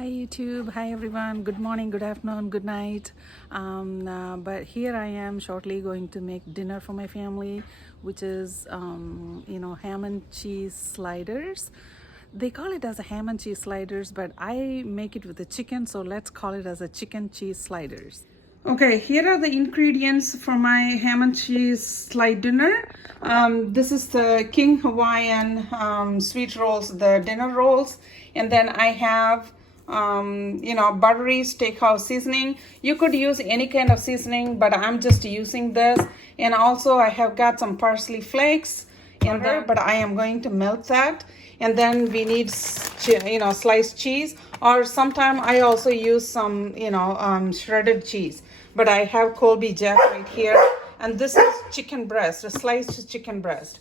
Hi YouTube, hi everyone, good morning, good afternoon, good night. But here I am shortly going to make dinner for my family, which is, ham and cheese sliders. They call it as a ham and cheese sliders, but I make it with the chicken, so let's call it as a chicken cheese sliders. Okay, here are the ingredients for my ham and cheese slide dinner. This is the King Hawaiian sweet rolls, the dinner rolls. And then I have, buttery steakhouse seasoning. You could use any kind of seasoning, but I'm just using this. And also I have got some parsley flakes in there, but I am going to melt that. And then we need, sliced cheese, or sometime I also use some, shredded cheese. But I have Colby Jack right here, and this is chicken breast, a sliced chicken breast.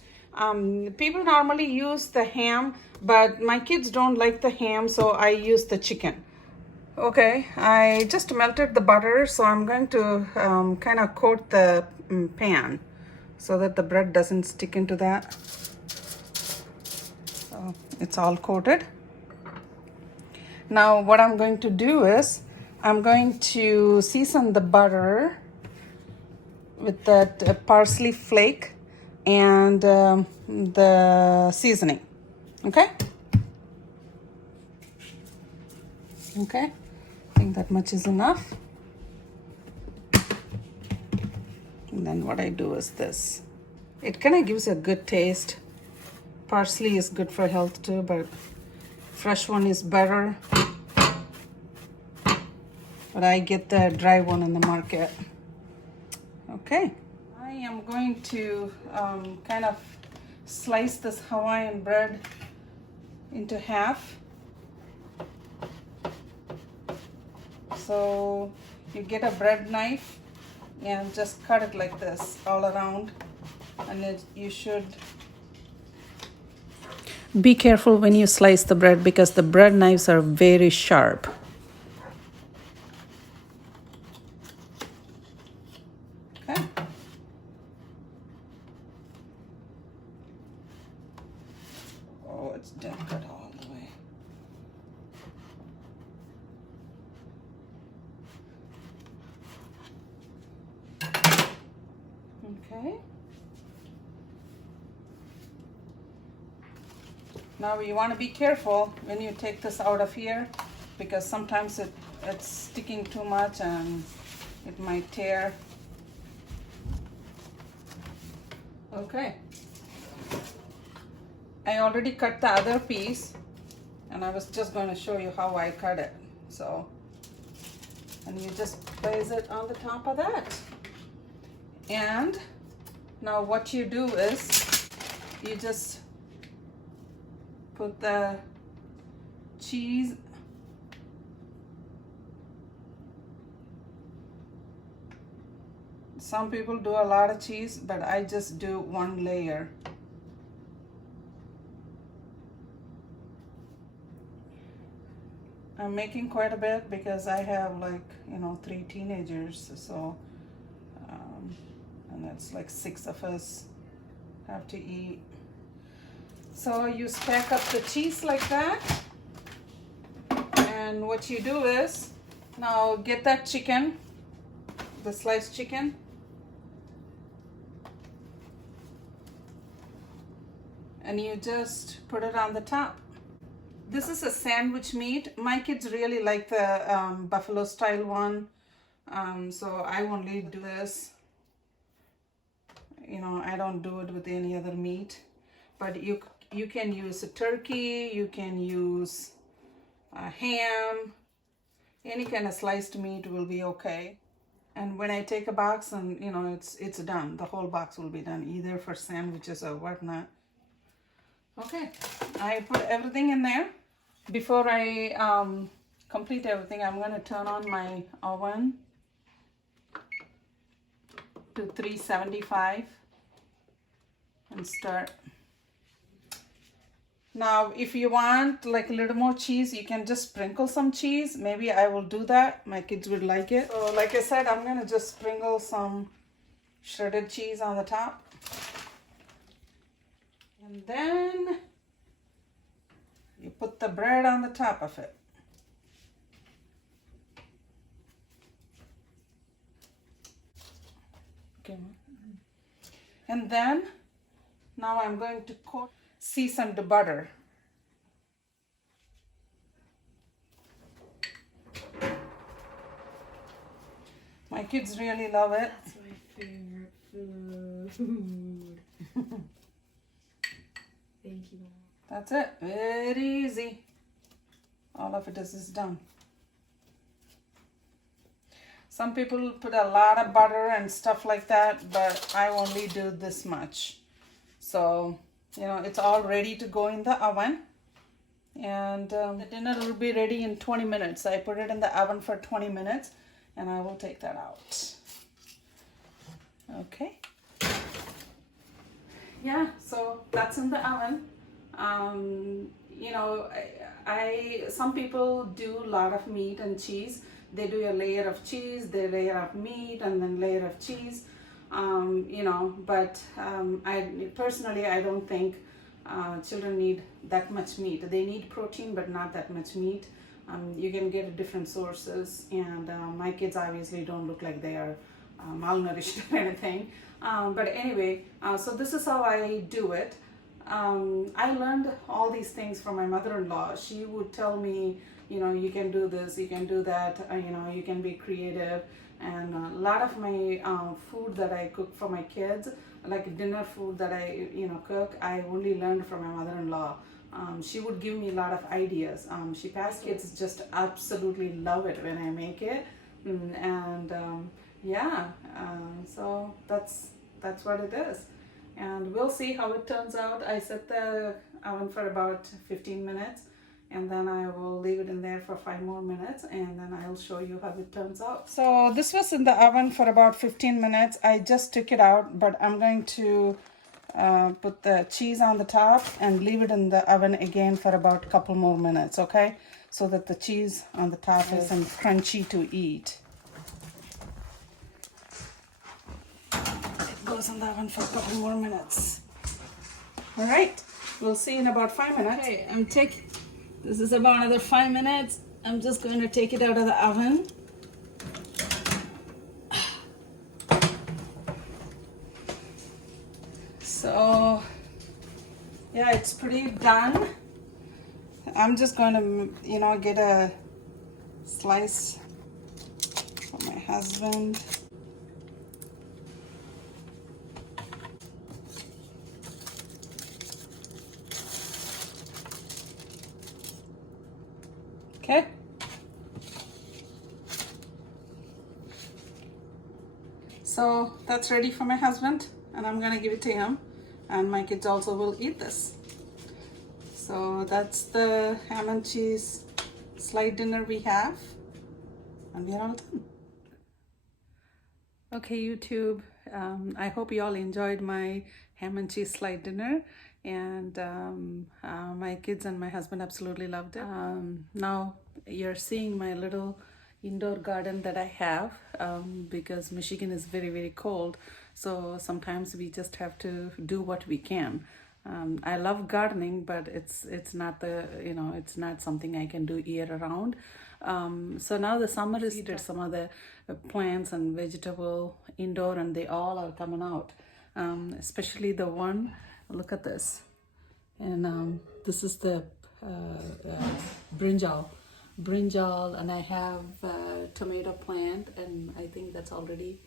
People normally use the ham, but my kids don't like the ham, so I use the chicken. Okay, I just melted the butter, so I'm going to kind of coat the pan so that the bread doesn't stick into that. So it's all coated. Now what I'm going to do is I'm going to season the butter with that parsley flake and the seasoning. Okay? Okay, I think that much is enough. And then what I do is this. It kind of gives a good taste. Parsley is good for health too, but fresh one is better. But I get the dry one in the market. Okay, I am going to kind of slice this Hawaiian bread into half. So you get a bread knife and just cut it like this all around, and you should be careful when you slice the bread because the bread knives are very sharp. Okay. Oh, it's dead cut all the way. Okay. Now you want to be careful when you take this out of here because sometimes it's sticking too much and it might tear. Okay. I already cut the other piece and I was just going to show you how I cut it. So, and you just place it on the top of that. And now what you do is you just put the cheese some people do a lot of cheese, but I just do one layer. I'm making quite a bit because I have 3 teenagers, so and that's like 6 of us have to eat. So you stack up the cheese like that, and what you do is now get that chicken, the sliced chicken, and you just put it on the top. This is a sandwich meat. My kids really like the buffalo style one, so I only do this. I don't do it with any other meat, but you can use a turkey, you can use a ham, any kind of sliced meat will be okay. And when I take a box and it's done, the whole box will be done either for sandwiches or whatnot. Okay, I put everything in there. Before I complete everything, I'm going to turn on my oven to 375 and start. Now, if you want a little more cheese, you can just sprinkle some cheese. Maybe I will do that. My kids would like it. So like I said, I'm going to just sprinkle some shredded cheese on the top. And then you put the bread on the top of it. Okay. And then now I'm going to coat seasoned butter. My kids really love it. That's my favorite food. Thank you, Mom. That's it. Very easy. All of it is done. Some people put a lot of butter and stuff like that, but I only do this much. So, you know, it's all ready to go in the oven. And the dinner will be ready in 20 minutes. I put it in the oven for 20 minutes and I will take that out. Okay. Yeah, so that's in the oven. You know, some people do a lot of meat and cheese. They do a layer of cheese, they layer of meat, and then layer of cheese. You know, but I don't think children need that much meat. They need protein, but not that much meat. You can get different sources, and my kids obviously don't look like they are malnourished or anything. But anyway, so this is how I do it. I learned all these things from my mother-in-law. She would tell me, you know, you can do this, you can do that, you know, you can be creative. And a lot of my food that I cook for my kids, like dinner food that I, you know, cook, I only learned from my mother-in-law. She would give me a lot of ideas. She passed kids just absolutely love it when I make it. Yeah, so that's what it is. And we'll see how it turns out. I set the oven for about 15 minutes and then I will leave it in there for 5 more minutes and then I'll show you how it turns out. So this was in the oven for about 15 minutes. I just took it out, but I'm going to put the cheese on the top and leave it in the oven again for about a couple more minutes, okay? So that the cheese on the top isn't crunchy to eat. Goes in the oven for a couple more minutes. All right, we'll see in about 5 minutes. Okay, this is about another 5 minutes. I'm just going to take it out of the oven. So, yeah, it's pretty done. I'm just going to, you know, get a slice for my husband. Okay. So that's ready for my husband and I'm gonna give it to him and my kids also will eat this. So that's the ham and cheese slide dinner we have and we're all done. Okay, YouTube, I hope you all enjoyed my ham and cheese slide dinner and my kids and my husband absolutely loved it. Now you're seeing my little indoor garden that I have because Michigan is very, very cold. So sometimes we just have to do what we can. I love gardening, but it's not it's not something I can do year round. So now the summer is seeded some of the plants and vegetable indoor and they all are coming out. Especially the one, look at this. And this is the brinjal and I have a tomato plant and I think that's already,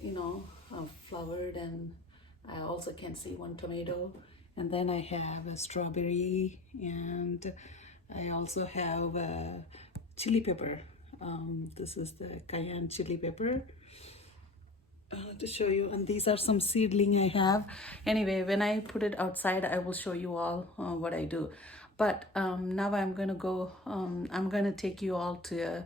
you know, flowered and I also can see one tomato and then I have a strawberry and I also have a chili pepper. This is the cayenne chili pepper to show you, and these are some seedling I have. Anyway, when I put it outside I will show you all what I do. But now I'm gonna go, I'm gonna take you all to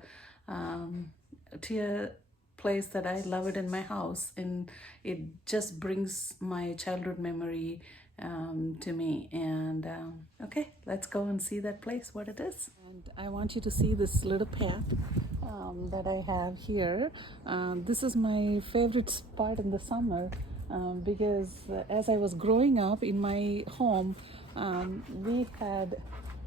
a place that I love it in my house and it just brings my childhood memory to me. And okay, let's go and see that place, what it is. And I want you to see this little path that I have here. This is my favorite spot in the summer because as I was growing up in my home, we had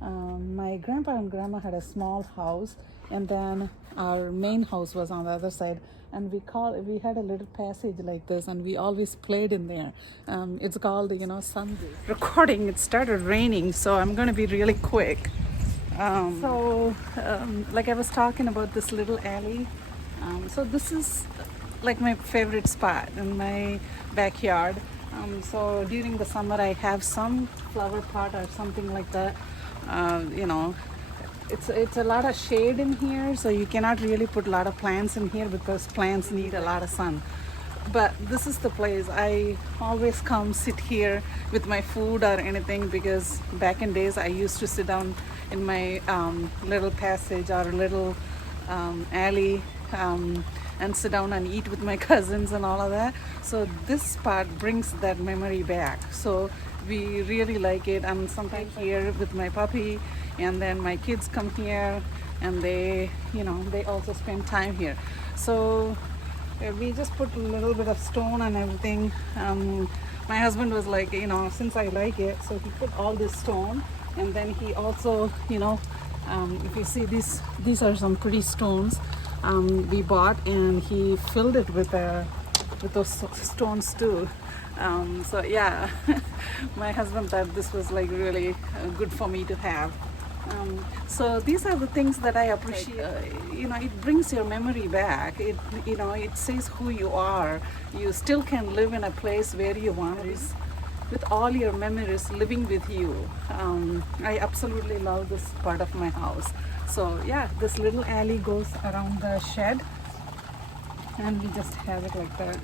My grandpa and grandma had a small house, and then our main house was on the other side. And we had a little passage like this, and we always played in there. It's called, Sunday. Recording. It started raining, so I'm going to be really quick. Like I was talking about this little alley. So this is like my favorite spot in my backyard. So during the summer, I have some flower pot or something like that. It's a lot of shade in here, so you cannot really put a lot of plants in here because plants need a lot of sun. But this is the place I always come sit here with my food or anything, because back in days I used to sit down in my little passage or little alley and sit down and eat with my cousins and all of that. So this spot brings that memory back. So we really like it. I'm sometimes here with my puppy, and then my kids come here, and they also spend time here. So we just put a little bit of stone and everything. My husband was like, since I like it, so he put all this stone, and then he also, if you see these are some pretty stones we bought, and he filled it with those stones too. So yeah, my husband thought this was like really good for me to have. So these are the things that I appreciate. It brings your memory back. It says who you are. You still can live in a place where you want to, with all your memories living with you. I absolutely love this part of my house. So yeah, this little alley goes around the shed, and we just have it like that.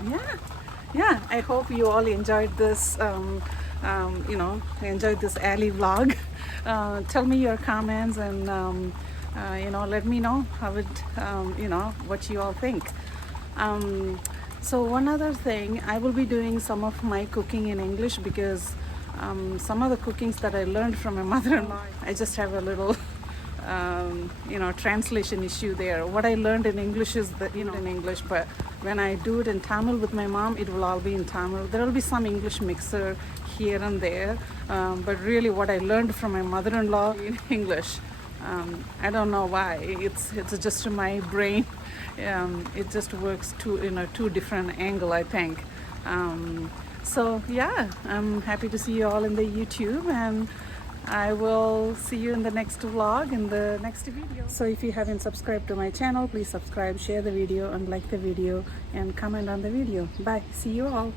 Yeah. I hope you all enjoyed this. Enjoyed this alley vlog. Tell me your comments, and let me know how it, what you all think. So one other thing, I will be doing some of my cooking in English, because some of the cookings that I learned from my mother-in-law, I just have a little translation issue there. What I learned in English is in English, but when I do it in Tamil with my mom, it will all be in Tamil. There will be some English mixer here and there, but really what I learned from my mother-in-law in English. I don't know why. It's just my brain. It just works two different angle, I think. So yeah, I'm happy to see you all in the YouTube, and I will see you in the next vlog, in the next video. So if you haven't subscribed to my channel, please subscribe, share the video, and like the video, and comment on the video. Bye. See you all.